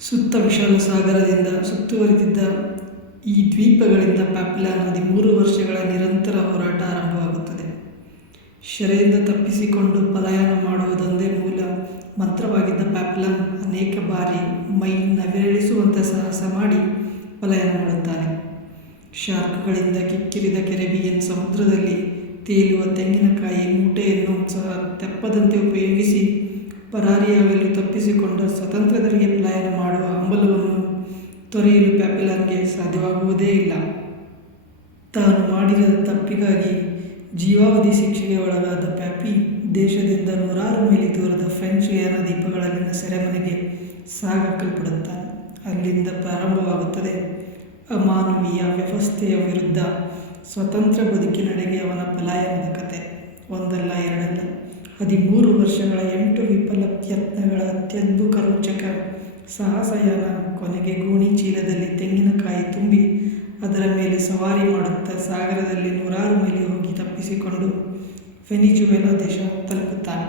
ಸುತ್ತ ವಿಶಾಲ ಸಾಗರದಿಂದ ಸುತ್ತುವರಿದಿದ್ದ ಈ ದ್ವೀಪಗಳಿಂದ ಪ್ಯಾಪಿಲಾನ್ 13 ವರ್ಷಗಳ ನಿರಂತರ ಹೋರಾಟ ಆರಂಭವಾಗುತ್ತದೆ. ಶೆರೆಯಿಂದ ತಪ್ಪಿಸಿಕೊಂಡು ಪಲಾಯನ ಮಾಡುವುದೊಂದೇ ಮೂಲ ಮಂತ್ರವಾಗಿದ್ದ ಪ್ಯಾಪಿಲಾನ್ ಅನೇಕ ಬಾರಿ ಮೈ ನವಿರೇಳಿಸುವಂಥ ಸಾಹಸ ಮಾಡಿ ಪಲಾಯನ ಮಾಡುತ್ತಾನೆ. ಶಾರ್ಕ್ಗಳಿಂದ ಕಿಕ್ಕಿರಿದ ಕೆರೆಬಿಯನ್ ಸಮುದ್ರದಲ್ಲಿ ತೇಲುವ ತೆಂಗಿನಕಾಯಿ ಮೂಟೆಯನ್ನು ಸಹ ತೆಪ್ಪದಂತೆ ಉಪಯೋಗಿಸಿ ಪರಾರಿಯಾಗಲು ತಪ್ಪಿಸಿಕೊಂಡ ಸ್ವತಂತ್ರರಿಗೆ ಪಲಾಯನ ಮಾಡುವ ಹಂಬಲವನ್ನು ತೊರೆಯಲು ಪ್ಯಾಪಿಲಾನ್ಗೆ ಸಾಧ್ಯವಾಗುವುದೇ ಇಲ್ಲ. ತಾನು ಮಾಡಿದ ತಪ್ಪಿಗಾಗಿ ಜೀವಾವಧಿ ಶಿಕ್ಷೆಗೆ ಒಳಗಾದ ಪ್ಯಾಪಿ ದೇಶದಿಂದ 100 ಮೈಲಿ ದೂರದ ಫ್ರೆಂಚ್ ಗಯಾನಾ ದ್ವೀಪಗಳಲ್ಲಿನ ಸೆರೆಮನೆಗೆ ಸಾಗಹಾಕಲ್ಪಡುತ್ತಾನೆ. ಅಲ್ಲಿಂದ ಪ್ರಾರಂಭವಾಗುತ್ತದೆ ಅಮಾನವೀಯ ವ್ಯವಸ್ಥೆಯ ವಿರುದ್ಧ ಸ್ವತಂತ್ರ ಬದುಕಿನೆಡೆಗೆ ಅವನ ಪಲಾಯನದ ಕತೆ. ಒಂದಲ್ಲ ಎರಡಲ್ಲ, 13 ವರ್ಷಗಳ 8 ವಿಫಲ ಯತ್ನಗಳ ಅತ್ಯದ್ಭುತ ರೋಚಕ ಸಾಹಸಯಾನ. ಕೊನೆಗೆ ಗೋಣಿ ಚೀಲದಲ್ಲಿ ತೆಂಗಿನಕಾಯಿ ತುಂಬಿ ಅದರ ಮೇಲೆ ಸವಾರಿ ಮಾಡುತ್ತಾ ಸಾಗರದಲ್ಲಿ 100 ಮೈಲಿ ಹೋಗಿ ತಪ್ಪಿಸಿಕೊಂಡು ವೆನಿಜುವೆಲಾ ದೇಶ ತಲುಪುತ್ತಾನೆ.